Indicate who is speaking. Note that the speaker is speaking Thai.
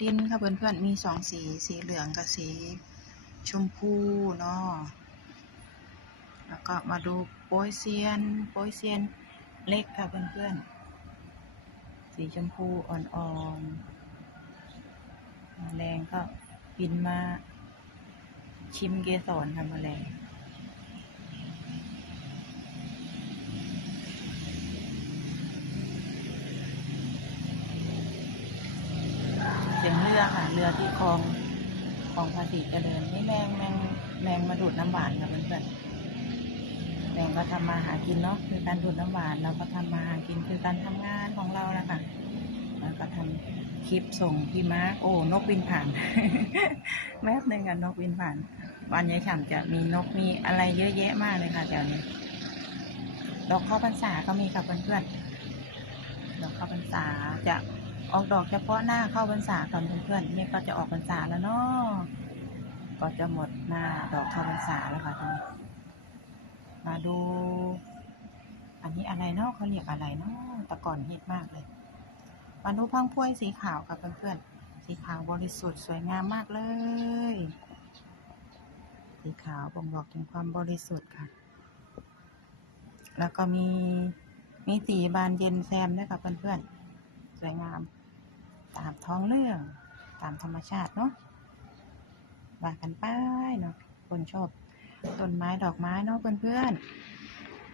Speaker 1: ดินค่ะเพื่อนๆ มีสองสี สีเหลืองกับสีชมพูเนาะ แล้วก็มาดูโปยเซียน โปยเซียนเล็กค่ะเพื่อนๆ สีชมพูอ่อนๆ แมลงก็บินมาชิมเกสรค่ะแมลง เสียงเรือค่ะ เรือที่คลองคลองภาษีเจริญนี่แมงแมงแมงมาดูดน้ำหวานค่ะเพื่อนๆแมงก็ทำมาหากินเนาะคือการดูดน้ำหวานเราก็ทำมาหากินคือการทำงานของเรานะคะแล้วก็ทำคลิปส่งพี่มาร์คโอ้นกบินผ่านแป๊บหนึ่งกันนกบินผ่านวันยายฉ่ำจะมีนกมีอะไรเยอะแยะมากเลยค่ะแถวนี้ดอกข้าวพรรษาก็มีค่ะเพื่อนๆดอกข้าวพรรษาจะ ออกดอกเฉพาะหน้าเข้าพรรษาก่อนเพื่อนๆนี่ก็จะออกพรรษาแล้วเนาะก็จะหมดหน้าดอกเข้าพรรษาแล้วค่ะทีนี้มาดู อันนี้อะไรเนาะเขาเรียกอะไรเนาะต่ก่อนฮิตมากเลยมาดูพังพ้วยสีขาวค่ะเพื่อนๆสีขาวบริสุทธิ์สวยงามมากเลย สีขาวบ่งบอกถึงความบริสุทธิ์ค่ะ แล้วก็มีมีสีบานเย็นแซมด้วยค่ะเพื่อนๆสวยงาม ท้องเรื่องตามธรรมชาติเนาะว่ากันไปเนาะคนชอบต้นไม้ดอกไม้เนาะเพื่อนๆ